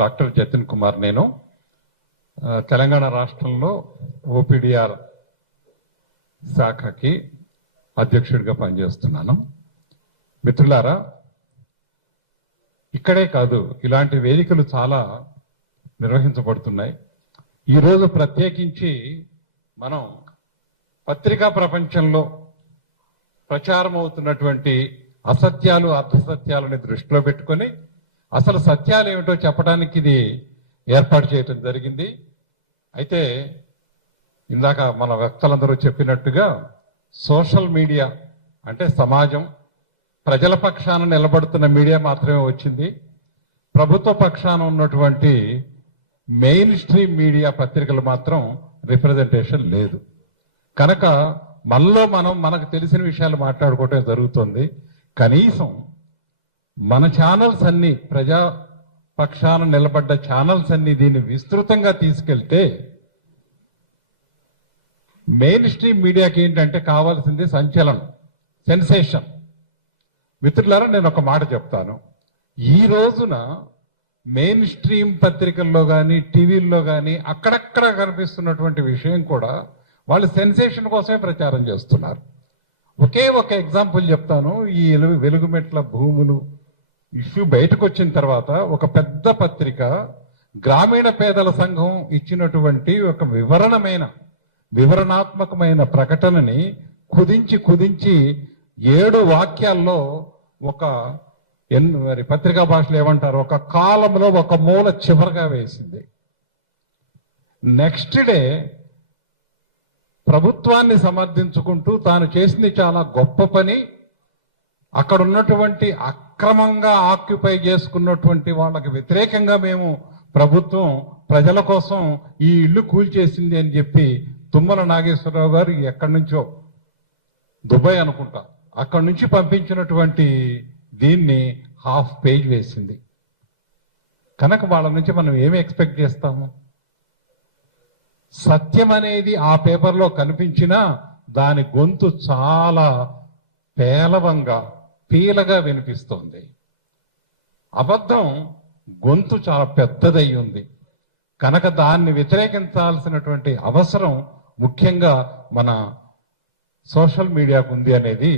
Doctor Jatin Kumar. నేను తెలంగాణ రాష్ట్రంలో ఓపీడీఆర్ శాఖకి అధ్యక్షుడిగా పనిచేస్తున్నాను. మిత్రులారా, ఇక్కడే కాదు, ఇలాంటి వేదికలు చాలా నిర్వహించబడుతున్నాయి. ఈరోజు ప్రత్యేకించి మనం పత్రికా ప్రపంచంలో ప్రచారం అవుతున్నటువంటి అసత్యాలు, అర్థసత్యాలని దృష్టిలో పెట్టుకొని అసలు సత్యాలు ఏమిటో చెప్పడానికి ఇది ఏర్పాటు చేయటం జరిగింది. అయితే ఇందాక మన వక్తలందరూ చెప్పినట్టుగా సోషల్ మీడియా అంటే సమాజం, ప్రజల పక్షాన నిలబడుతున్న మీడియా మాత్రమే వచ్చింది. ప్రభుత్వ పక్షాన ఉన్నటువంటి మెయిన్ స్ట్రీమ్ మీడియా పత్రికలు మాత్రం రిప్రజెంటేషన్ లేదు. కనుక మనకు తెలిసిన విషయాలు మాట్లాడుకోవటం జరుగుతుంది. కనీసం మన ఛానల్స్ అన్ని, ప్రజా పక్షాన నిలబడ్డ ఛానల్స్ అన్ని దీన్ని విస్తృతంగా తీసుకెళ్తే మెయిన్ స్ట్రీమ్ మీడియాకి ఏంటంటే కావాల్సింది సంచలనం, సెన్సేషన్. మిత్రులారా, నేను ఒక మాట చెప్తాను. ఈ రోజున మెయిన్ స్ట్రీమ్ పత్రికల్లో కానీ టీవీల్లో కానీ అక్కడక్కడ కనిపిస్తున్నటువంటి విషయం కూడా వాళ్ళు సెన్సేషన్ కోసమే ప్రచారం చేస్తున్నారు. ఒకే ఒక ఎగ్జాంపుల్ చెప్తాను. ఈ వెలుగుమెట్ల భూములు ఇష్యూ బయటకు వచ్చిన తర్వాత ఒక పెద్ద పత్రిక గ్రామీణ పేదల సంఘం ఇచ్చినటువంటి ఒక వివరణాత్మకమైన ప్రకటనని కుదించి 7 వాక్యాల్లో మరి పత్రికా భాషలో ఏమంటారు, ఒక కాలంలో ఒక మూల చివరగా వేసింది. నెక్స్ట్ డే ప్రభుత్వాన్ని సమర్థించుకుంటూ తాను చేసింది చాలా గొప్ప పని, అక్కడ ఉన్నటువంటి అక్రమంగా ఆక్యుపై చేసుకున్నటువంటి వాళ్ళకి వ్యతిరేకంగా మేము ప్రభుత్వం ప్రజల కోసం ఈ ఇల్లు కూల్చేసింది అని చెప్పి తుమ్మల నాగేశ్వరరావు గారు ఎక్కడి నుంచో, దుబాయ్ అనుకుంటా, అక్కడి నుంచి పంపించినటువంటి దీన్ని హాఫ్ పేజ్ వేసింది. కనుక వాళ్ళ నుంచి మనం ఏమి ఎక్స్పెక్ట్ చేస్తాము? సత్యం అనేది ఆ పేపర్లో కనిపించినా దాని గొంతు చాలా పీలగా వినిపిస్తోంది. అబద్ధం గొంతు చాలా పెద్దదై ఉంది. కనుక దాన్ని వ్యతిరేకించాల్సినటువంటి అవసరం ముఖ్యంగా మన సోషల్ మీడియాకు ఉంది అనేది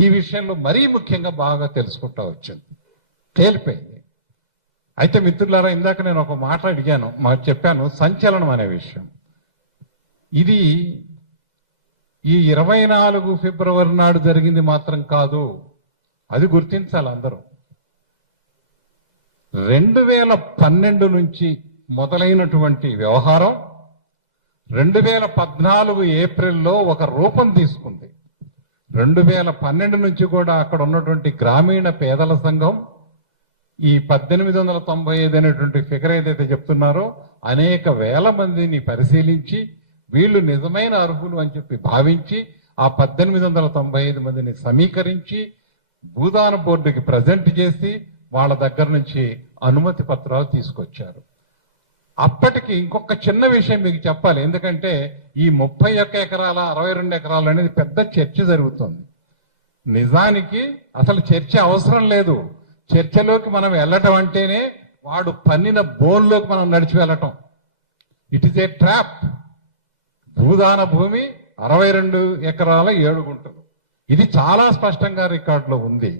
ఈ విషయంలో మరీ ముఖ్యంగా బాగా తెలుసుకుంటా వచ్చింది, తేలిపోయింది. అయితే మిత్రులారా, ఇందాక నేను ఒక మాట అడిగాను, చెప్పాను సంచలనం అనే విషయం. ఇది ఈ 24 ఫిబ్రవరి నాడు జరిగింది మాత్రం కాదు, అది గుర్తించాలి అందరూ. 2012 నుంచి మొదలైనటువంటి వ్యవహారం 2014 ఏప్రిల్లో ఒక రూపం తీసుకుంది. 2012 నుంచి కూడా అక్కడ ఉన్నటువంటి గ్రామీణ పేదల సంఘం ఈ 1895 అనేటువంటి ఫిగర్ ఏదైతే చెప్తున్నారో అనేక వేల మందిని పరిశీలించి వీళ్ళు నిజమైన అర్హులు అని చెప్పి భావించి ఆ 1895 మందిని సమీకరించి భూదాన బోర్డుకి ప్రజెంట్ చేసి వాళ్ళ దగ్గర నుంచి అనుమతి పత్రాలు తీసుకొచ్చారు. అప్పటికి ఇంకొక చిన్న విషయం మీకు చెప్పాలి, ఎందుకంటే ఈ 31 ఎకరాల 62 ఎకరాలు అనేది పెద్ద చర్చ జరుగుతుంది. నిజానికి అసలు చర్చ అవసరం లేదు. చర్చలోకి మనం వెళ్ళటం అంటేనే వాడు పన్నిన బోన్లోకి మనం నడిచి వెళ్ళటం. It is a trap. Bhoodan భూమి 62 ఎకరాల 7 గుంటలు, ఇది చాలా స్పష్టంగా రికార్డులో ఉంది.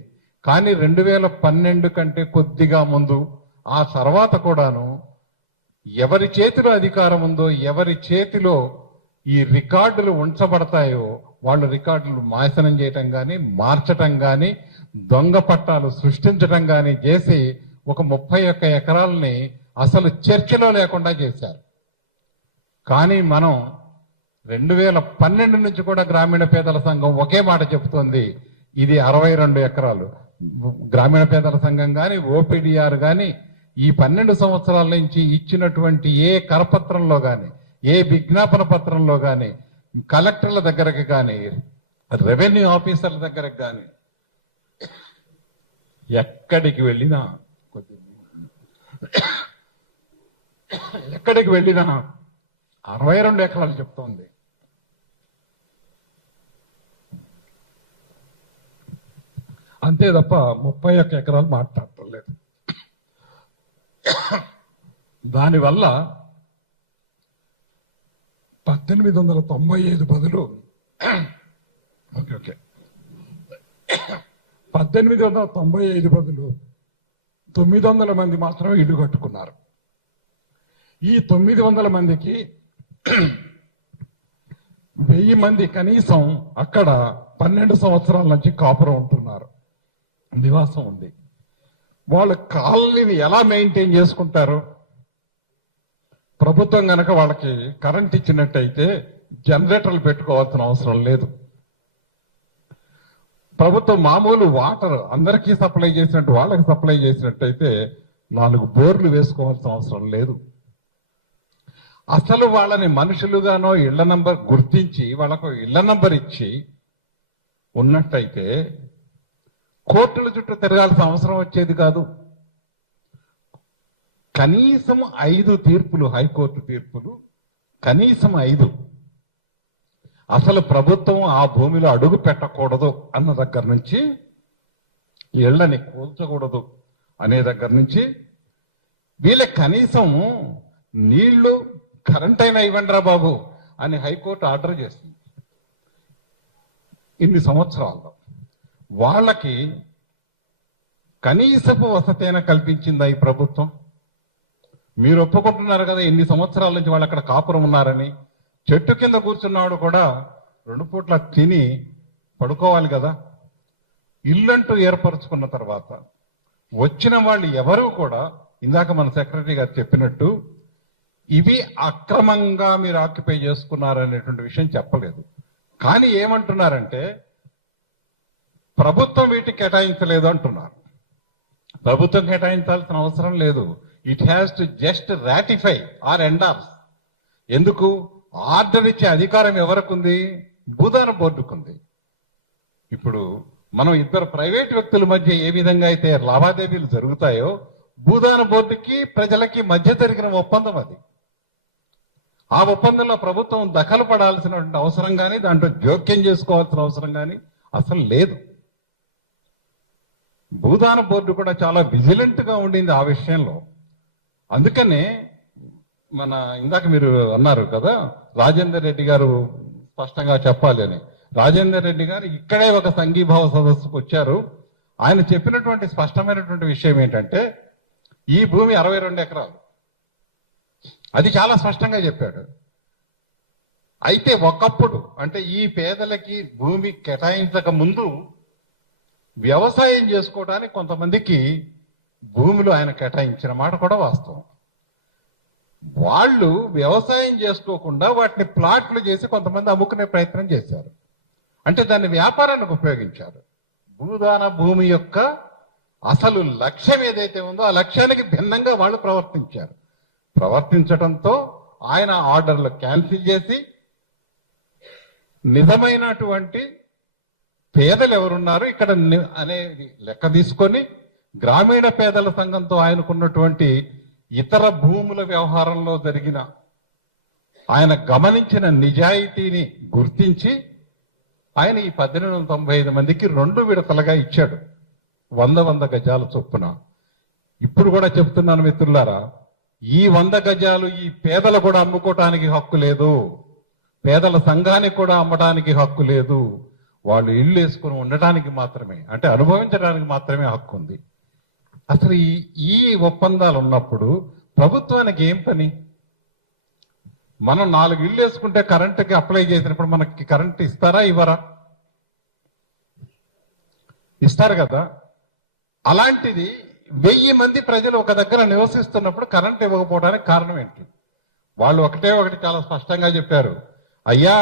కానీ 2012 కంటే కొద్దిగా ముందు, ఆ తర్వాత కూడాను ఎవరి చేతిలో అధికారం ఉందో, ఎవరి చేతిలో ఈ రికార్డులు ఉంచబడతాయో వాళ్ళు రికార్డులు నాశనం చేయటం కానీ, మార్చటం కానీ, దొంగ పట్టాలు సృష్టించటం కానీ చేసి ఒక 31 ఎకరాలని అసలు చర్చలో లేకుండా చేశారు. కానీ మనం 2012 నుంచి కూడా గ్రామీణ పేదల సంఘం ఒకే మాట చెబుతోంది, ఇది 62 ఎకరాలు. గ్రామీణ పేదల సంఘం కానీ ఓపీడీఆర్ కానీ ఈ 12 సంవత్సరాల నుంచి ఇచ్చినటువంటి ఏ కరపత్రంలో కానీ, ఏ విజ్ఞాపన పత్రంలో కానీ, కలెక్టర్ల దగ్గరకు కానీ, రెవెన్యూ ఆఫీసర్ల దగ్గరకు కానీ ఎక్కడికి వెళ్ళినా 62 ఎకరాలు చెప్తోంది. అంతే తప్ప 31 ఎకరాలు మాట్లాడటం లేదు. దానివల్ల 1895 బదులు 1895 బదులు 900 మంది మాత్రమే ఇల్లు కట్టుకున్నారు. ఈ 900 మందికి 1000 మంది కనీసం అక్కడ 12 సంవత్సరాల నుంచి కాపురం ఉంటున్నారు, నివాసం ఉంది. వాళ్ళు కాలనీని ఎలా మెయింటైన్ చేసుకుంటారు? ప్రభుత్వం గనక వాళ్ళకి కరెంట్ ఇచ్చినట్టయితే జనరేటర్లు పెట్టుకోవాల్సిన అవసరం లేదు. ప్రభుత్వం మామూలు వాటర్ అందరికీ సప్లై చేసినట్టు వాళ్ళకి సప్లై చేసినట్టయితే 4 బోర్లు వేసుకోవాల్సిన అవసరం లేదు. అసలు వాళ్ళని మనుషులుగానో ఇళ్ల నంబర్ గుర్తించి వాళ్ళకు ఇళ్ల నంబర్ ఇచ్చి ఉన్నట్టయితే కోర్టుల చుట్టూ తిరగాల్సిన అవసరం వచ్చేది కాదు. కనీసం 5 తీర్పులు, హైకోర్టు తీర్పులు కనీసం 5, అసలు ప్రభుత్వం ఆ భూమిలో అడుగు పెట్టకూడదు అన్న దగ్గర నుంచి, ఇళ్లని కూల్చకూడదు అనే దగ్గర నుంచి, వీళ్ళకి కనీసం నీళ్లు కరెంట్ అయినా ఇవ్వండిరా బాబు అని హైకోర్టు ఆర్డర్ చేసింది. ఇన్ని సంవత్సరాల్లో వాళ్ళకి కనీసపు వసతైనా కల్పించిందా ఈ ప్రభుత్వం? మీరు ఒప్పుకుంటున్నారు కదా ఇన్ని సంవత్సరాల నుంచి వాళ్ళు అక్కడ కాపురం ఉన్నారని. చెట్టు కింద కూర్చున్నవాడు కూడా 2 పూట్ల తిని పడుకోవాలి కదా. ఇల్లంటూ ఏర్పరచుకున్న తర్వాత వచ్చిన వాళ్ళు ఎవరు కూడా, ఇందాక మన సెక్రటరీ గారు చెప్పినట్టు, ఇవి అక్రమంగా మీరు ఆక్యుపై చేసుకున్నారనేటువంటి విషయం చెప్పలేదు. కానీ ఏమంటున్నారంటే ప్రభుత్వం వీటికి కేటాయించలేదు అంటున్నారు. ప్రభుత్వం కేటాయించాల్సిన అవసరం లేదు. It has to just ratify or endorse. ఎందుకు? ఆర్డర్ ఇచ్చే అధికారం ఎవరికుంది? భూదాన బోర్డుకుంది. ఇప్పుడు మనం ఇద్దరు ప్రైవేట్ వ్యక్తుల మధ్య ఏ విధంగా అయితే లావాదేవీలు జరుగుతాయో, భూదాన బోర్డుకి ప్రజలకి మధ్య జరిగిన ఒప్పందం అది. ఆ ఒప్పందంలో ప్రభుత్వం దఖలు పడాల్సినటువంటి అవసరం కానీ, దాంట్లో జోక్యం చేసుకోవాల్సిన అవసరం కానీ అసలు లేదు. భూదాన బోర్డు కూడా చాలా విజిలెంట్ గా ఉండింది ఆ విషయంలో. అందుకనే మన ఇందాక మీరు అన్నారు కదా, రాజేందర్ రెడ్డి గారు స్పష్టంగా చెప్పాలి అని. రాజేందర్ రెడ్డి గారు ఇక్కడే ఒక సంఘీభావ సదస్సుకు వచ్చారు. ఆయన చెప్పినటువంటి స్పష్టమైనటువంటి విషయం ఏంటంటే, ఈ భూమి 62 ఎకరాలు, అది చాలా స్పష్టంగా చెప్పాడు. అయితే ఒకప్పుడు, అంటే ఈ పేదలకి భూమి కేటాయించక ముందు వ్యవసాయం చేసుకోవడానికి కొంతమందికి భూములు ఆయన కేటాయించిన మాట కూడా వాస్తవం. వాళ్ళు వ్యవసాయం చేసుకోకుండా వాటిని ప్లాట్లు చేసి కొంతమంది అమ్ముకునే ప్రయత్నం చేశారు. అంటే దాన్ని వ్యాపారానికి ఉపయోగించారు. భూదాన భూమి యొక్క అసలు లక్ష్యం ఏదైతే ఉందో ఆ లక్ష్యానికి భిన్నంగా వాళ్ళు ప్రవర్తించడంతో ఆయన ఆర్డర్లు క్యాన్సిల్ చేసి, నిజమైనటువంటి పేదలు ఎవరున్నారు ఇక్కడ అనేది లెక్క తీసుకొని, గ్రామీణ పేదల సంఘంతో ఆయనకున్నటువంటి ఇతర భూముల వ్యవహారంలో జరిగిన ఆయన గమనించిన నిజాయితీని గుర్తించి ఆయన ఈ 1895 మందికి 2 విడతలుగా ఇచ్చాడు, 100 గజాల చొప్పున. ఇప్పుడు కూడా చెప్తున్నాను మిత్రులారా, ఈ 100 గజాలు ఈ పేదలు కూడా అమ్ముకోవటానికి హక్కు లేదు, పేదల సంఘానికి కూడా అమ్మడానికి హక్కు లేదు. వాళ్ళు ఇల్లు వేసుకుని ఉండటానికి మాత్రమే, అంటే అనుభవించడానికి మాత్రమే హక్కు ఉంది. అసలు ఈ ఒప్పందాలు ఉన్నప్పుడు ప్రభుత్వానికి ఏం పని? మనం 4 ఇళ్ళు వేసుకుంటే కరెంటుకి అప్లై చేసినప్పుడు మనకి కరెంట్ ఇస్తారా, ఇవ్వరా? ఇస్తారు కదా. అలాంటిది 1000 మంది ప్రజలు ఒక దగ్గర నివసిస్తున్నప్పుడు కరెంట్ ఇవ్వకపోవడానికి కారణం ఏంటి? వాళ్ళు ఒకటి చాలా స్పష్టంగా చెప్పారు. అయ్యా,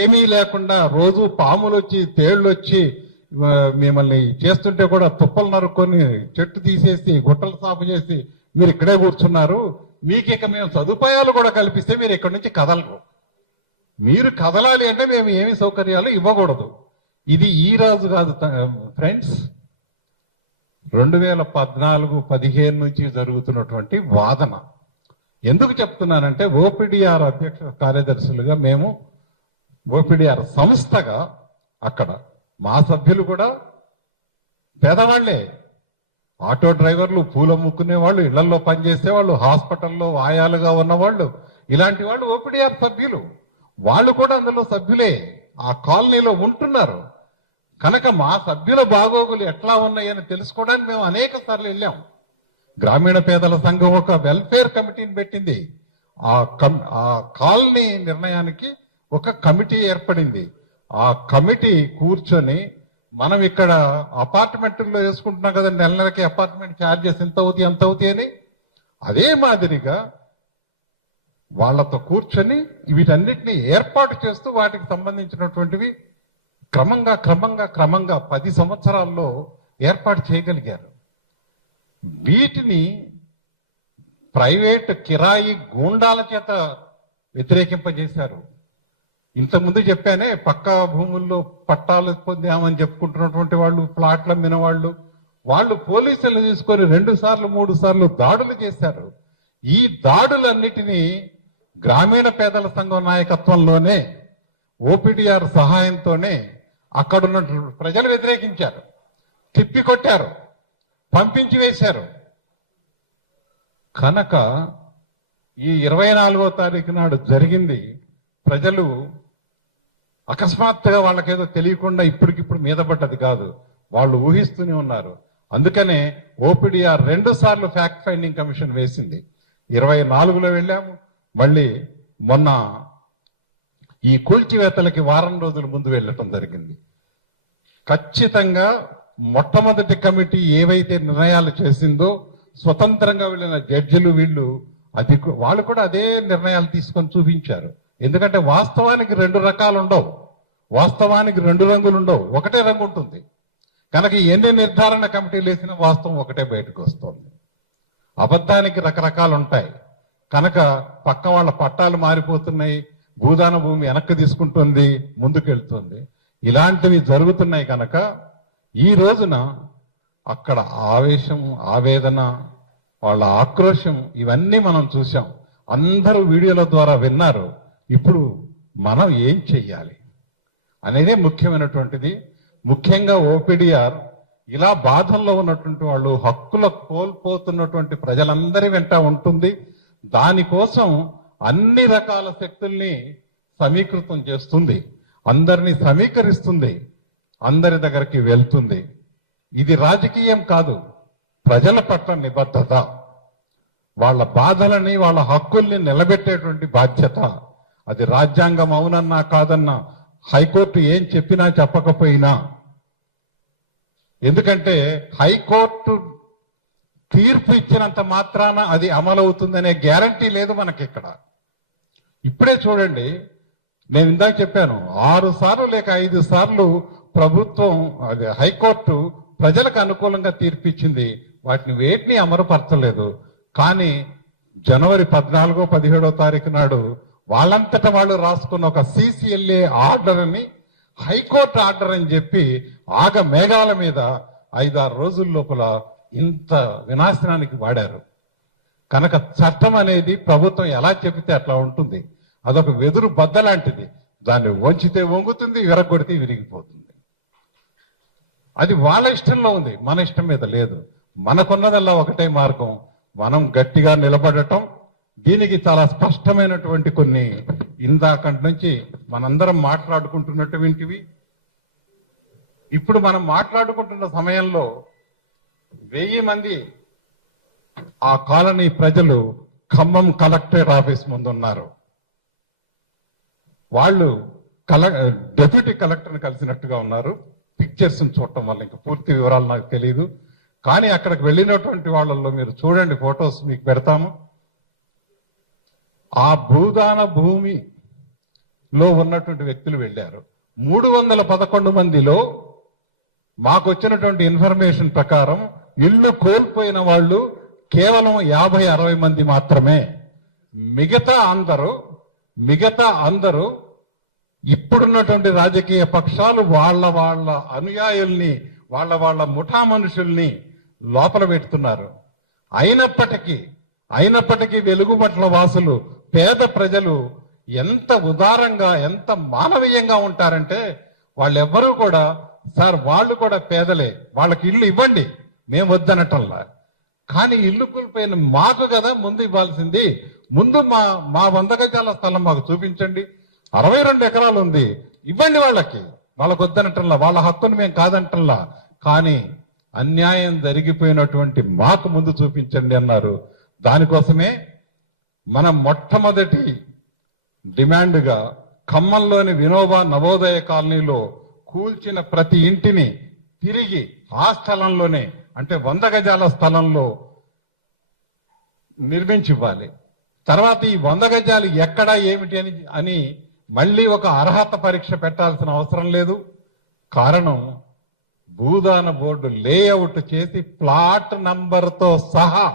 ఏమీ లేకుండా రోజు పాములు వచ్చి తేళ్లు వచ్చి మిమ్మల్ని చేస్తుంటే కూడా తుప్పలు నరుక్కొని చెట్టు తీసేసి గుట్టలు సాపు చేసి మీరు ఇక్కడే కూర్చున్నారు. మీకు ఇక మేము సదుపాయాలు కూడా కల్పిస్తే మీరు ఇక్కడి నుంచి కదలరు. మీరు కదలాలి అంటే మేము ఏమి సౌకర్యాలు ఇవ్వకూడదు. ఇది ఈ రోజు కాదు ఫ్రెండ్స్, 2014-15 నుంచి జరుగుతున్నటువంటి వాదన. ఎందుకు చెప్తున్నానంటే, ఓపీడీఆర్ అధ్యక్ష కార్యదర్శులుగా మేము, ఓపీడీఆర్ సంస్థగా అక్కడ మా సభ్యులు కూడా పేదవాళ్లే. ఆటో డ్రైవర్లు, పూలు అమ్ముకునే వాళ్ళు, ఇళ్లలో పనిచేసే వాళ్ళు, హాస్పిటల్లో ఆయాలుగా ఉన్నవాళ్ళు, ఇలాంటి వాళ్ళు ఓపీడీఆర్ సభ్యులు. వాళ్ళు కూడా అందులో సభ్యులే, ఆ కాలనీలో ఉంటున్నారు. కనుక మా సభ్యుల బాగోగులు ఎట్లా ఉన్నాయని తెలుసుకోవడానికి మేము అనేక సార్లు వెళ్ళాం. గ్రామీణ పేదల సంఘం ఒక వెల్ఫేర్ కమిటీని పెట్టింది. ఆ కాలనీ నిర్ణయానికి ఒక కమిటీ ఏర్పడింది. ఆ కమిటీ కూర్చొని, మనం ఇక్కడ అపార్ట్మెంట్లో వేసుకుంటున్నాం కదా, నెల నెలకి అపార్ట్మెంట్ ఛార్జెస్ ఎంత అవుతాయి అంత అవుతాయి అని, అదే మాదిరిగా వాళ్ళతో కూర్చొని వీటన్నిటిని ఏర్పాటు చేస్తూ వాటికి సంబంధించినటువంటివి క్రమంగా 10 సంవత్సరాల్లో ఏర్పాటు చేయగలిగారు. వీటిని ప్రైవేట్ కిరాయి గూండాల చేత వ్యతిరేకింపజేశారు. ఇంతకుముందు చెప్పానే, పక్క భూముల్లో పట్టాలు పొందామని చెప్పుకుంటున్నటువంటి వాళ్ళు, ప్లాట్ల అమ్మిన వాళ్ళు పోలీసులు తీసుకొని 2 సార్లు 3 సార్లు దాడులు చేశారు. ఈ దాడులన్నిటినీ గ్రామీణ పేదల సంఘం నాయకత్వంలోనే, ఓపీడీఆర్ సహాయంతోనే అక్కడున్న ప్రజలు వ్యతిరేకించారు, తిప్పికొట్టారు, పంపించి వేశారు. కనుక ఈ 24వ తారీఖు నాడు జరిగింది, ప్రజలు అకస్మాత్తుగా వాళ్ళకేదో తెలియకుండా ఇప్పటికిప్పుడు మీద పడ్డది కాదు, వాళ్ళు ఊహిస్తూనే ఉన్నారు. అందుకనే ఓపీడీఆర్ 2 సార్లు ఫ్యాక్ట్ ఫైండింగ్ కమిషన్ వేసింది. 24లో వెళ్ళాము, మళ్ళీ మొన్న ఈ కూల్చివేతలకి వారం రోజుల ముందు వెళ్ళటం జరిగింది. ఖచ్చితంగా మొట్టమొదటి కమిటీ ఏవైతే నిర్ణయాలు చేసిందో, స్వతంత్రంగా వెళ్ళిన జడ్జిలు వాళ్ళు కూడా అదే నిర్ణయాలు తీసుకొని చూపించారు. ఎందుకంటే వాస్తవానికి 2 రకాలు ఉండవు, వాస్తవానికి 2 రంగులు ఉండవు, ఒకటే రంగు ఉంటుంది. కనుక ఎన్ని నిర్ధారణ కమిటీలు వేసినా వాస్తవం ఒకటే బయటకు వస్తుంది. అబద్ధానికి రకరకాలు ఉంటాయి. కనుక పక్క వాళ్ళ పట్టాలు మారిపోతున్నాయి, భూదాన భూమి వెనక్కి తీసుకుంటుంది, ముందుకెళ్తుంది, ఇలాంటివి జరుగుతున్నాయి. కనుక ఈ రోజున అక్కడ ఆవేశం, ఆవేదన, వాళ్ళ ఆక్రోశం ఇవన్నీ మనం చూసాం. అందరూ వీడియోల ద్వారా విన్నారు. ఇప్పుడు మనం ఏం చెయ్యాలి అనేదే ముఖ్యమైనటువంటిది. ముఖ్యంగా ఓపీడీఆర్ ఇలా బాధల్లో ఉన్నటువంటి వాళ్ళు, హక్కుల కోల్పోతున్నటువంటి ప్రజలందరి వెంట ఉంటుంది. దానికోసం అన్ని రకాల శక్తుల్ని సమీకృతం చేస్తుంది, అందరినీ సమీకరిస్తుంది, అందరి దగ్గరికి వెళ్తుంది. ఇది రాజకీయం కాదు, ప్రజల పట్ల నిబద్ధత, వాళ్ళ బాధలని, వాళ్ళ హక్కుల్ని నిలబెట్టేటువంటి బాధ్యత. అది రాజ్యాంగం అవునన్నా కాదన్నా, హైకోర్టు ఏం చెప్పినా చెప్పకపోయినా. ఎందుకంటే హైకోర్టు తీర్పు ఇచ్చినంత మాత్రాన అది అమలవుతుందనే గ్యారంటీ లేదు మనకిక్కడ. ఇప్పుడే చూడండి, నేను ఇందాక చెప్పాను, 6 సార్లు లేక 5 సార్లు ప్రభుత్వం, అదే హైకోర్టు ప్రజలకు అనుకూలంగా తీర్పిచ్చింది. వాటిని వేటిని అమలుపరచలేదు. కానీ జనవరి 14, 17వ తారీఖు నాడు వాళ్ళంతటా వాళ్ళు రాసుకున్న ఒక CCLA ఆర్డర్ అని, హైకోర్టు ఆర్డర్ అని చెప్పి ఆగ మేఘాల మీద 5-6 రోజుల లోపల ఇంత వినాశనానికి వాడారు. కనుక చట్టం అనేది ప్రభుత్వం ఎలా చెబితే అట్లా ఉంటుంది. అదొక వెదురు బద్ద లాంటిది, దాన్ని వంచితే వంగుతుంది, విరగొడితే విరిగిపోతుంది. అది వాళ్ళ ఇష్టంలో ఉంది, మన ఇష్టం మీద లేదు. మనకున్నదల్లా ఒకటే మార్గం, మనం గట్టిగా నిలబడటం. దీనికి చాలా స్పష్టమైనటువంటి కొన్ని ఇందాకటి నుంచి మనందరం మాట్లాడుకుంటున్నటువంటివి. ఇప్పుడు మనం మాట్లాడుకుంటున్న సమయంలో 1000 మంది ఆ కాలనీ ప్రజలు ఖమ్మం కలెక్టరేట్ ఆఫీస్ ముందు ఉన్నారు. వాళ్ళు డెప్యూటీ కలెక్టర్ని కలిసినట్టుగా ఉన్నారు. పిక్చర్స్ చూడటం వల్ల ఇంకా పూర్తి వివరాలు నాకు తెలియదు. కానీ అక్కడికి వెళ్ళినటువంటి వాళ్ళల్లో మీరు చూడండి, ఫొటోస్ మీకు పెడతాము. ఆ భూదాన భూమిలో ఉన్నటువంటి వ్యక్తులు వెళ్ళారు. 311 మందిలో మాకు వచ్చినటువంటి ఇన్ఫర్మేషన్ ప్రకారం ఇల్లు కోల్పోయిన వాళ్ళు కేవలం 50-60 మంది మాత్రమే. మిగతా అందరూ ఇప్పుడున్నటువంటి రాజకీయ పక్షాలు వాళ్ళ అనుయాయుల్ని, వాళ్ళ ముఠా మనుషుల్ని లోపల పెడుతున్నారు. అయినప్పటికీ వెలుగుమట్ల వాసులు, పేద ప్రజలు ఎంత ఉదారంగా, ఎంత మానవీయంగా ఉంటారంటే, వాళ్ళెవ్వరూ కూడా, సార్ వాళ్ళు కూడా పేదలే, వాళ్ళకి ఇల్లు ఇవ్వండి, మేము వద్దనటంలా. కానీ ఇల్లు కూలిపోయిన మాకు కదా ముందు ఇవ్వాల్సింది. ముందు మా 100 గజాల స్థలం మాకు చూపించండి. 62 ఎకరాలు ఉంది, ఇవ్వండి వాళ్ళకి వద్దనటంలా. వాళ్ళ హక్కును మేము కాదంటంలా. కానీ అన్యాయం జరిగిపోయినటువంటి మాకు ముందు చూపించండి అన్నారు. దానికోసమే మనం మొట్టమొదటి డిమాండ్గా ఖమ్మంలోని వినోబా నవోదయ కాలనీలో కూల్చిన ప్రతి ఇంటిని తిరిగి ఆ స్థలంలోనే, అంటే 100 గజాల స్థలంలో నిర్మించి ఇవ్వాలి. తర్వాత ఈ 100 గజాలు ఎక్కడ ఏమిటి అని మళ్ళీ ఒక అర్హత పరీక్ష పెట్టాల్సిన అవసరం లేదు. కారణం భూదాన బోర్డు లేఅవుట్ చేసి ప్లాట్ నంబర్తో సహా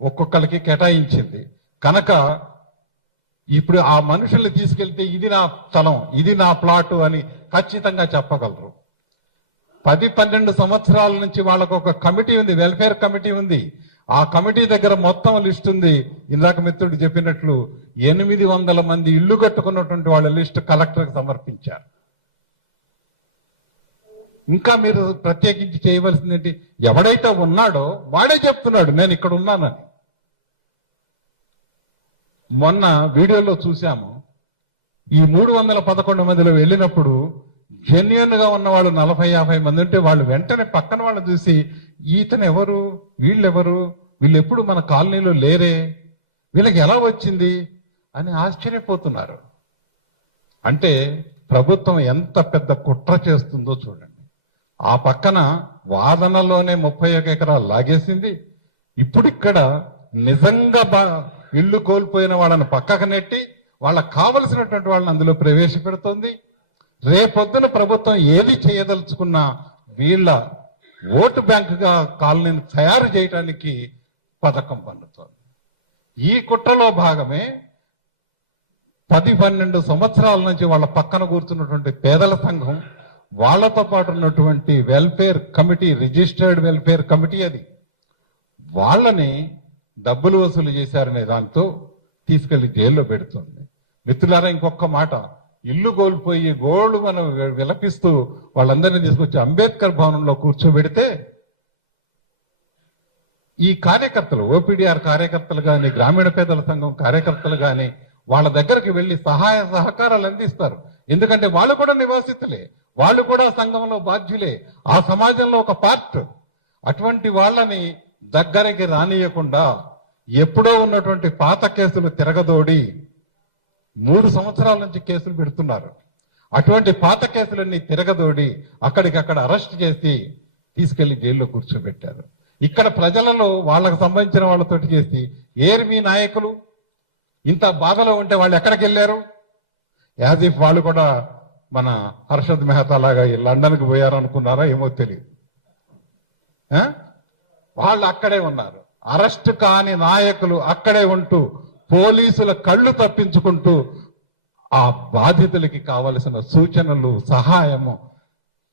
ఒక్కొక్కరికి కేటాయించింది కనుక ఇప్పుడు ఆ మనుషుల్ని తీసుకెళ్తే ఇది నా స్థలం, ఇది నా ప్లాటు అని ఖచ్చితంగా చెప్పగలరు. 10-12 సంవత్సరాల నుంచి వాళ్ళకు ఒక కమిటీ ఉంది, వెల్ఫేర్ కమిటీ ఉంది. ఆ కమిటీ దగ్గర మొత్తం లిస్ట్ ఉంది. ఇందాక మిత్రుడు చెప్పినట్లు 800 మంది ఇల్లు కట్టుకున్నటువంటి వాళ్ళ లిస్ట్ కలెక్టర్కి సమర్పించారు. ఇంకా మీరు ప్రత్యేకించి చేయవలసింది ఏంటి? ఎవడైతే ఉన్నాడో వాడే చెప్తున్నాడు నేను ఇక్కడ ఉన్నానని. మొన్న వీడియోలో చూశాము, ఈ 311 మందిలో వెళ్ళినప్పుడు జెన్యున్ గా ఉన్న వాళ్ళు 40-50 మంది ఉంటే వాళ్ళు వెంటనే పక్కన వాళ్ళు చూసి ఈతను ఎవరు, వీళ్ళెవరు, వీళ్ళు ఎప్పుడు మన కాలనీలో లేరే, వీళ్ళకి ఎలా వచ్చింది అని ఆశ్చర్యపోతున్నారు. అంటే ప్రభుత్వం ఎంత పెద్ద కుట్ర చేస్తుందో చూడండి. ఆ పక్కన వాదనలోనే 31 ఎకరాలు లాగేసింది. ఇప్పుడు ఇక్కడ నిజంగా ఇల్లు కోల్పోయిన వాళ్ళని పక్కకు నెట్టి వాళ్ళకు కావలసినటువంటి వాళ్ళని అందులో ప్రవేశపెడుతోంది. రేపొద్దున ప్రభుత్వం ఏది చేయదలుచుకున్నా వీళ్ళ ఓటు బ్యాంకుగా కాలనీని తయారు చేయడానికి పథకం పన్నుతోంది. ఈ కుట్రలో భాగమే 10-12 సంవత్సరాల నుంచి వాళ్ళ పక్కన కూర్చున్నటువంటి పేదల సంఘం, వాళ్లతో పాటు ఉన్నటువంటి welfare committee, registered welfare committee, అది వాళ్ళని డబ్బులు వసూలు చేశారనే దాంతో తీసుకెళ్లి జైల్లో పెడుతుంది. మిత్రులారా, ఇంకొక మాట, ఇల్లు కోల్పోయి గోళ్ళు మనం విలపిస్తూ వాళ్ళందరినీ తీసుకొచ్చి అంబేద్కర్ భవనంలో కూర్చోబెడితే ఈ కార్యకర్తలు, ఓపీడీఆర్ కార్యకర్తలు కానీ, గ్రామీణ పేదల సంఘం కార్యకర్తలు కానీ వాళ్ళ దగ్గరికి వెళ్లి సహాయ సహకారాలు అందిస్తారు. ఎందుకంటే వాళ్ళు కూడా నివాసితులే, వాళ్ళు కూడా సంఘంలో బాధ్యులే, ఆ సమాజంలో ఒక పార్ట్. అటువంటి వాళ్ళని దగ్గరికి రానియకుండా ఎప్పుడో ఉన్నటువంటి పాత కేసులు తిరగదోడి 3 సంవత్సరాల నుంచి కేసులు పెడుతున్నారు. అటువంటి పాత కేసులన్నీ తిరగదోడి అక్కడికక్కడ అరెస్ట్ చేసి తీసుకెళ్లి జైల్లో కూర్చోబెట్టారు. ఇక్కడ ప్రజలలో వాళ్ళకు సంబంధించిన వాళ్ళతోటి చేసి ఏరు మీ నాయకులు ఇంత బాధలో ఉంటే వాళ్ళు ఎక్కడికి వెళ్ళారు? యాజ్ ఇఫ్ వాళ్ళు కూడా మన హర్షద్ మెహతా లాగా లండన్కి పోయారు అనుకున్నారా ఏమో తెలియదు. వాళ్ళు అక్కడే ఉన్నారు. అరెస్ట్ కాని నాయకులు అక్కడే ఉంటూ పోలీసుల కళ్ళు తప్పించుకుంటూ ఆ బాధితులకి కావలసిన సూచనలు, సహాయము,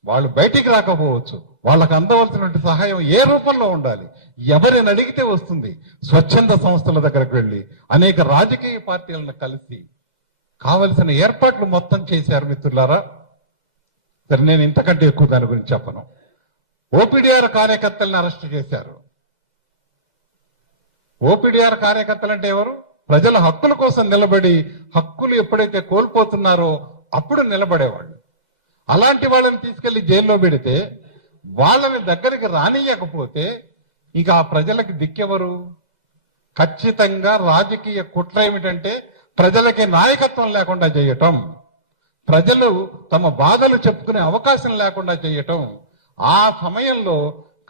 వాళ్ళు బయటికి రాకపోవచ్చు, వాళ్ళకు అందవలసినటువంటి సహాయం ఏ రూపంలో ఉండాలి, ఎవరిని అడిగితే వస్తుంది. స్వచ్ఛంద సంస్థల దగ్గరకు వెళ్ళి అనేక రాజకీయ పార్టీలను కలిసి కావలసిన ఏర్పాట్లు మొత్తం చేశారు. మిత్రులారా, సరే నేను ఇంతకంటే ఎక్కువ దాని గురించి చెప్పను. ఓపీడీఆర్ కార్యకర్తలను అరెస్ట్ చేశారు. ఓపీడీఆర్ కార్యకర్తలు అంటే ఎవరు? ప్రజల హక్కుల కోసం నిలబడి హక్కులు ఎప్పుడైతే కోల్పోతున్నారో అప్పుడు నిలబడేవాళ్ళు. అలాంటి వాళ్ళని తీసుకెళ్లి జైల్లో పెడితే వాళ్ళని దగ్గరికి రానియకపోతే ఇక ఆ ప్రజలకి దిక్కెవరు? ఖచ్చితంగా రాజకీయ కుట్ర ఏమిటంటే ప్రజలకి నాయకత్వం లేకుండా చేయటం, ప్రజలు తమ బాధలు చెప్పుకునే అవకాశం లేకుండా చేయటం. ఆ సమయంలో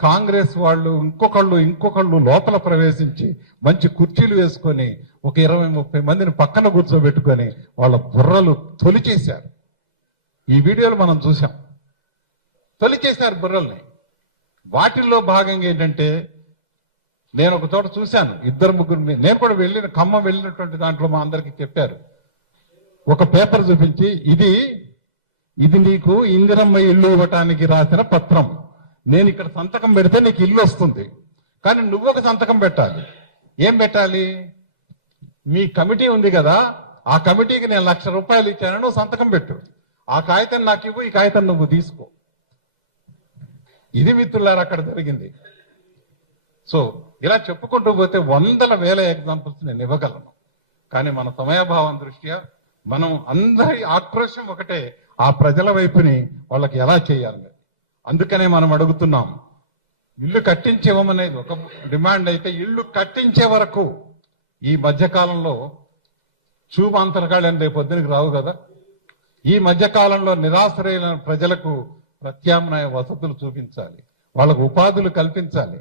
కాంగ్రెస్ వాళ్ళు ఇంకొకళ్ళు లోపల ప్రవేశించి మంచి కుర్చీలు వేసుకొని ఒక 20-30 మందిని పక్కన కూర్చోబెట్టుకొని వాళ్ళ బుర్రలు తొలిచేశారు. ఈ వీడియోలు మనం చూసాం. తొలిచేశారు బుర్రల్ని. వాటిల్లో భాగంగా ఏంటంటే నేను ఒక చోట చూశాను, 2-3, నేను కూడా ఖమ్మం వెళ్ళినటువంటి దాంట్లో మా అందరికి చెప్పారు. ఒక పేపర్ చూపించి ఇది నీకు ఇందిరమ్మ ఇల్లు ఇవ్వటానికి రాసిన పత్రం, నేను ఇక్కడ సంతకం పెడితే నీకు ఇల్లు వస్తుంది, కానీ నువ్వు ఒక సంతకం పెట్టాలి. ఏం పెట్టాలి? మీ కమిటీ ఉంది కదా, ఆ కమిటీకి నేను 1,00,000 రూపాయలు ఇచ్చాను, నువ్వు సంతకం పెట్టు. ఆ కాగితం నాకు ఇవ్వు, ఈ కాగితం నువ్వు తీసుకో. ఇది మిత్రులారా అక్కడ జరిగింది. సో ఇలా చెప్పుకుంటూ పోతే వందల వేల ఎగ్జాంపుల్స్ నేను ఇవ్వగలను. కానీ మన సమయభావం దృష్ట్యా మనం అందరి ఆక్రోశం ఒకటే, ఆ ప్రజల వైపుని వాళ్ళకి ఎలా చేయాలి. అందుకనే మనం అడుగుతున్నాం, ఇల్లు కట్టించేవమనేది ఒక డిమాండ్ అయితే, ఇల్లు కట్టించే వరకు ఈ మధ్యకాలంలో చూమాంతరకాళ్ళని రేపు పొద్దునకి రావు కదా. ఈ మధ్యకాలంలో నిరాశ్రయులైన ప్రజలకు ప్రత్యామ్నాయ వసతులు చూపించాలి, వాళ్ళకు ఉపాధులు కల్పించాలి.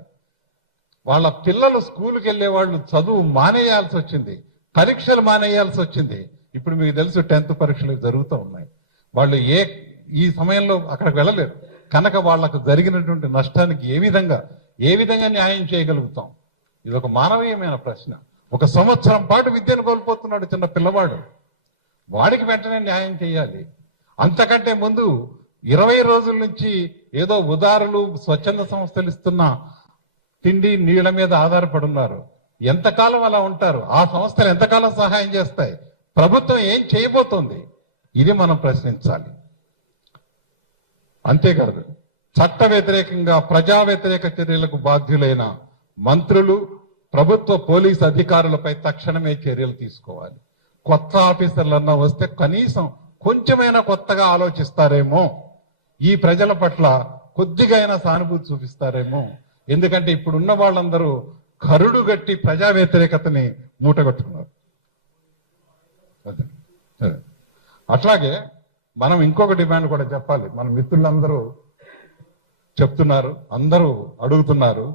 వాళ్ళ పిల్లలు స్కూల్కి వెళ్లే వాళ్ళు చదువు మానేయాల్సి వచ్చింది, పరీక్షలు మానేయాల్సి వచ్చింది. ఇప్పుడు మీకు తెలుసు 10th పరీక్షలు జరుగుతూ ఉన్నాయి. వాళ్ళు ఈ సమయంలో అక్కడికి వెళ్ళలేరు కనుక వాళ్లకు జరిగినటువంటి నష్టానికి ఏ విధంగా న్యాయం చేయగలుగుతాం? ఇది ఒక మానవీయమైన ప్రశ్న. 1 సంవత్సరం పాటు విద్యను కోల్పోతున్నాడు చిన్న పిల్లవాడు, వాడికి వెంటనే న్యాయం చేయాలి. అంతకంటే ముందు 20 రోజుల నుంచి ఏదో ఉదారులు స్వచ్ఛంద సంస్థలు ఇస్తున్న తిండి నీళ్ల మీద ఆధారపడి ఉన్నారు. ఎంతకాలం అలా ఉంటారు? ఆ సంస్థలు ఎంతకాలం సహాయం చేస్తాయి? ప్రభుత్వం ఏం చేయబోతోంది? ఇది మనం ప్రశ్నించాలి. అంతేకాదు, చట్ట వ్యతిరేకంగా ప్రజా వ్యతిరేక చర్యలకు బాధ్యులైన మంత్రులు, ప్రభుత్వ పోలీసు అధికారులపై తక్షణమే చర్యలు తీసుకోవాలి. కొత్త ఆఫీసర్లన్నా వస్తే కనీసం కొంచెమైనా కొత్తగా ఆలోచిస్తారేమో, ఈ ప్రజల పట్ల కొద్దిగైనా సానుభూతి చూపిస్తారేమో. ఎందుకంటే ఇప్పుడున్న వాళ్ళందరూ కరుడు గట్టి ప్రజా వ్యతిరేకతని మూటగట్టుకున్నారు. అట్లాగే మనం ఇంకొక డిమాండ్ కూడా చెప్పాలి. మన మిత్రులందరూ చెప్తున్నారు, అందరూ అడుగుతున్నారు,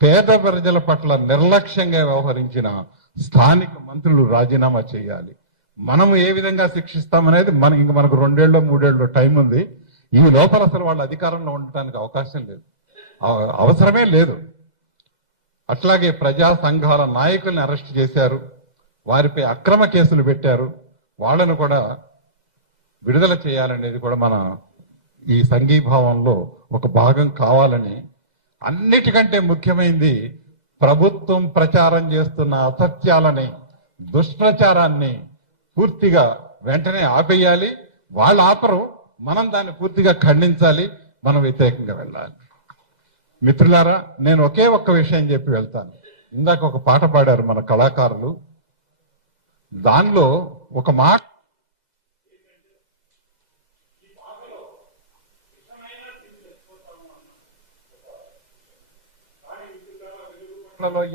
పేద ప్రజల పట్ల నిర్లక్ష్యంగా వ్యవహరించిన స్థానిక మంత్రులు రాజీనామా చేయాలి. మనం ఏ విధంగా శిక్షిస్తామనేది మనకు 2 ఏళ్ళు 3 ఏళ్ళు టైం ఉంది. ఈ లోపల అసలు వాళ్ళ అధికారంలో ఉండటానికి అవకాశం లేదు, అవసరమే లేదు. అట్లాగే ప్రజా సంఘాల నాయకుల్ని అరెస్ట్ చేశారు, వారిపై అక్రమ కేసులు పెట్టారు. వాళ్ళను కూడా విడుదల చేయాలనేది కూడా మన ఈ సంఘీభావంలో ఒక భాగం కావాలని. అన్నిటికంటే ముఖ్యమైనది, ప్రభుత్వం ప్రచారం చేస్తున్న అసత్యాలని, దుష్ప్రచారాన్ని పూర్తిగా వెంటనే ఆపేయాలి. వాళ్ళు ఆపరు, మనం దాన్ని పూర్తిగా ఖండించాలి, మనం వ్యతిరేకంగా వెళ్ళాలి. మిత్రులారా, నేను ఒకే ఒక్క విషయం చెప్పి వెళ్తాను. ఇందాక ఒక పాట పాడారు మన కళాకారులు, దానిలో ఒక మాట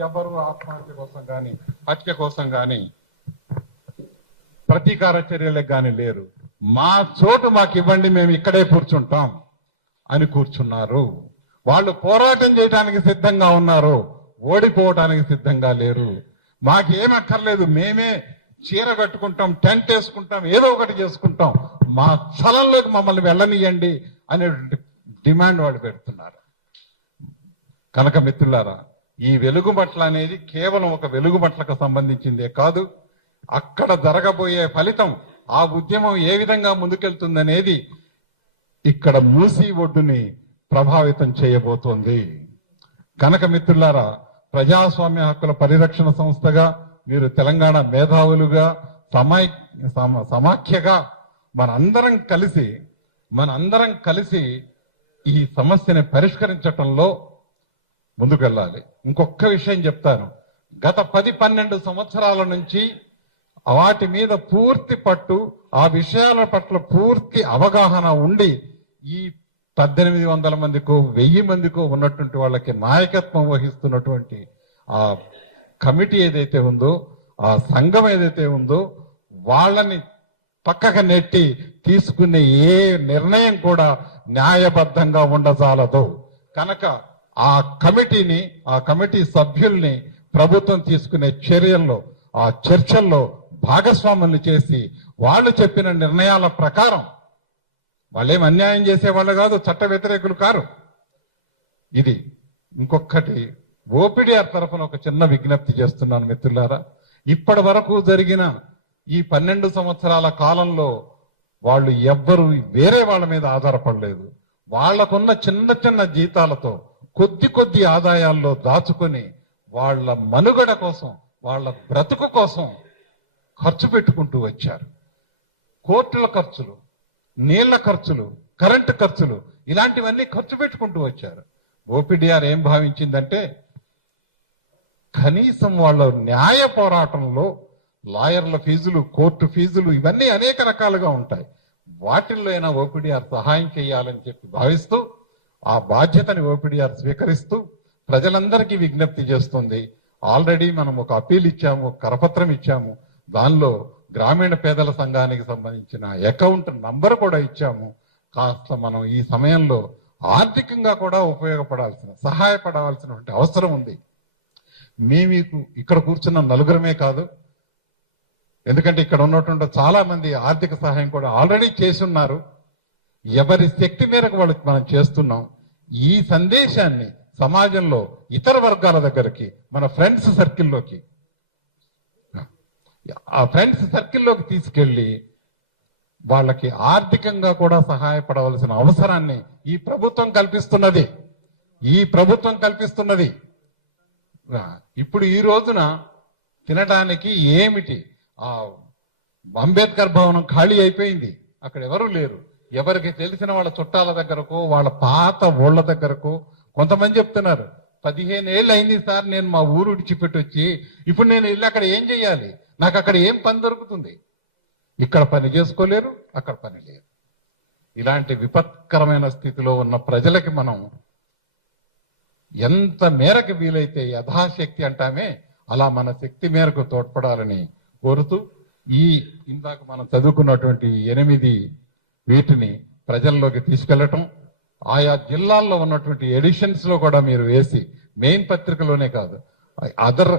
ఎవరు ఆత్మహత్య కోసం కానీ హత్య కోసం కానీ ప్రతీకార చర్యలకు కానీ లేరు. మా చోటు మాకు ఇవ్వండి, మేము ఇక్కడే కూర్చుంటాం అని కూర్చున్నారు. వాళ్ళు పోరాటం చేయడానికి సిద్ధంగా ఉన్నారు, ఓడిపోవడానికి సిద్ధంగా లేరు. మాకేం అక్కర్లేదు, మేమే చీర కట్టుకుంటాం, టెంట్ వేసుకుంటాం, ఏదో ఒకటి చేసుకుంటాం, మా స్థలంలోకి మమ్మల్ని వెళ్ళనియండి అనేటువంటి డిమాండ్ వాడు పెడుతున్నారు. కనుక మిత్రులారా, ఈ వెలుగుబట్ల అనేది కేవలం ఒక వెలుగుబట్లకు సంబంధించిందే కాదు, అక్కడ జరగబోయే ఫలితం, ఆ ఉద్యమం ఏ విధంగా ముందుకెళ్తుందనేది ఇక్కడ మూసీ ఒడ్డుని ప్రభావితం చేయబోతోంది. కనుక మిత్రులారా, ప్రజాస్వామ్య హక్కుల పరిరక్షణ సంస్థగా మీరు తెలంగాణ మేధావులుగా సమాఖ్యగా మనందరం కలిసి ఈ సమస్యని పరిష్కరించటంలో ముందుకు వెళ్ళాలి. ఇంకొక విషయం చెప్తాను. గత 10-12 సంవత్సరాల నుంచి వాటి మీద పూర్తి పట్టు, ఆ విషయాల పట్ల పూర్తి అవగాహన ఉండి ఈ 1800 మందికో 1000 మందికో ఉన్నటువంటి వాళ్ళకి నాయకత్వం వహిస్తున్నటువంటి ఆ కమిటీ ఏదైతే ఉందో, ఆ సంఘం ఏదైతే ఉందో, వాళ్ళని పక్కకు నెట్టి తీసుకునే ఏ నిర్ణయం కూడా న్యాయబద్ధంగా ఉండజాలదు. కనుక ఆ కమిటీ సభ్యుల్ని ప్రభుత్వం తీసుకునే చర్యల్లో, ఆ చర్చల్లో భాగస్వాములు చేసి వాళ్ళు చెప్పిన నిర్ణయాల ప్రకారం, వాళ్ళేం అన్యాయం చేసేవాళ్ళు కాదు, చట్ట వ్యతిరేకులు కారు. ఇది ఇంకొకటి ఓపీడీఆర్ తరఫున ఒక చిన్న విజ్ఞప్తి చేస్తున్నాను మిత్రులారా. ఇప్పటి వరకు జరిగిన ఈ 12 సంవత్సరాల కాలంలో వాళ్ళు ఎవ్వరు వేరే వాళ్ళ మీద ఆధారపడలేదు. వాళ్లకున్న చిన్న చిన్న జీతాలతో కొద్ది ఆదాయాల్లో దాచుకొని వాళ్ళ మనుగడ కోసం, వాళ్ళ బ్రతుకు కోసం ఖర్చు పెట్టుకుంటూ వచ్చారు. కోర్టుల ఖర్చులు, నీళ్ల ఖర్చులు, కరెంటు ఖర్చులు, ఇలాంటివన్నీ ఖర్చు పెట్టుకుంటూ వచ్చారు. ఓపీడీఆర్ ఏం భావించిందంటే, కనీసం వాళ్ళ న్యాయ పోరాటంలో లాయర్ల ఫీజులు, కోర్టు ఫీజులు ఇవన్నీ అనేక రకాలుగా ఉంటాయి. వాటిల్లో అయినా ఓపీడీఆర్ సహాయం చేయాలని చెప్పి భావిస్తూ ఆ బాధ్యతని ఓపీడీఆర్ స్వీకరిస్తూ ప్రజలందరికీ విజ్ఞప్తి చేస్తుంది. ఆల్రెడీ మనం ఒక అప్పీల్ ఇచ్చాము, కరపత్రం ఇచ్చాము. దానిలో గ్రామీణ పేదల సంఘానికి సంబంధించిన అకౌంట్ నంబర్ కూడా ఇచ్చాము. కాస్త మనం ఈ సమయంలో ఆర్థికంగా కూడా సహాయపడవలసినటువంటి అవసరం ఉంది. మీకు ఇక్కడ కూర్చున్న నలుగురమే కాదు, ఎందుకంటే ఇక్కడ ఉన్నటువంటి చాలా మంది ఆర్థిక సహాయం కూడా ఆల్రెడీ చేసి ఉన్నారు. ఎవరి శక్తి మేరకు వాళ్ళకి మనం చేస్తున్నాం. ఈ సందేశాన్ని సమాజంలో ఇతర వర్గాల దగ్గరికి, మన ఫ్రెండ్స్ సర్కిల్లోకి, ఆ ఫ్రెండ్స్ సర్కిల్లోకి తీసుకెళ్లి వాళ్ళకి ఆర్థికంగా కూడా సహాయపడవలసిన అవసరాన్ని ఈ ప్రభుత్వం కల్పిస్తున్నది. ఇప్పుడు ఈ రోజున తినడానికి ఏమిటి? ఆ అంబేద్కర్ భవనం ఖాళీ అయిపోయింది, అక్కడ ఎవరు లేరు. ఎవరికి తెలిసిన వాళ్ళ చుట్టాల దగ్గరకు, వాళ్ళ పాత ఊళ్ళ దగ్గరకు కొంతమంది చెప్తున్నారు, 15 ఏళ్ళు అయింది సార్ నేను మా ఊరు విడిచిపెట్టి వచ్చి, ఇప్పుడు నేను వెళ్ళి అక్కడ ఏం చెయ్యాలి? నాకు అక్కడ ఏం పని దొరుకుతుంది? ఇక్కడ పని చేసుకోలేరు, అక్కడ పని లేదు. ఇలాంటి విపత్కరమైన స్థితిలో ఉన్న ప్రజలకి మనం ఎంత మేరకు వీలైతే యథాశక్తి అంటామే అలా మన శక్తి మేరకు తోడ్పడాలని కోరుతూ, ఇందాక మనం చదువుకున్నటువంటి 8 వీటిని ప్రజల్లోకి తీసుకెళ్లటం, ఆయా జిల్లాల్లో ఉన్నటువంటి ఎడిషన్స్ లో కూడా మీరు వేసి, మెయిన్ పత్రికలోనే కాదు అదర్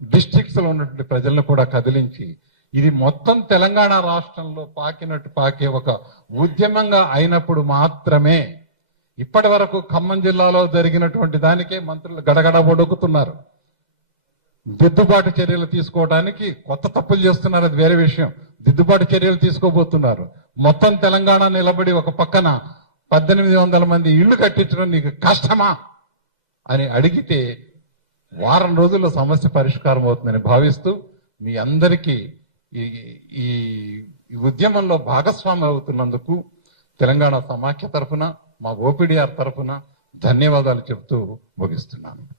డిస్ట్రిక్ట్స్ లో ఉన్నటువంటి ప్రజలను కూడా కదిలించి, ఇది మొత్తం తెలంగాణ రాష్ట్రంలో పాకే ఒక ఉద్యమంగా అయినప్పుడు మాత్రమే. ఇప్పటి వరకు ఖమ్మం జిల్లాలో జరిగినటువంటి దానికే మంత్రులు గడగడ వణుకుతున్నారు. దిద్దుబాటు చర్యలు తీసుకోవడానికి కొత్త తప్పులు చేస్తున్నారు, అది వేరే విషయం. దిద్దుబాటు చర్యలు తీసుకోబోతున్నారు. మొత్తం తెలంగాణ నిలబడి ఒక పక్కన 1800 మంది ఇళ్లు కట్టించడం నీకు కష్టమా అని అడిగితే వారం రోజుల్లో సమస్య పరిష్కారం అవుతుందని భావిస్తూ, మీ అందరికీ ఈ ఉద్యమంలో భాగస్వామి అవుతున్నందుకు తెలంగాణ సమాఖ్య తరఫున, మా ఓపీడీఆర్ తరఫున ధన్యవాదాలు చెప్తూ ముగిస్తున్నాను.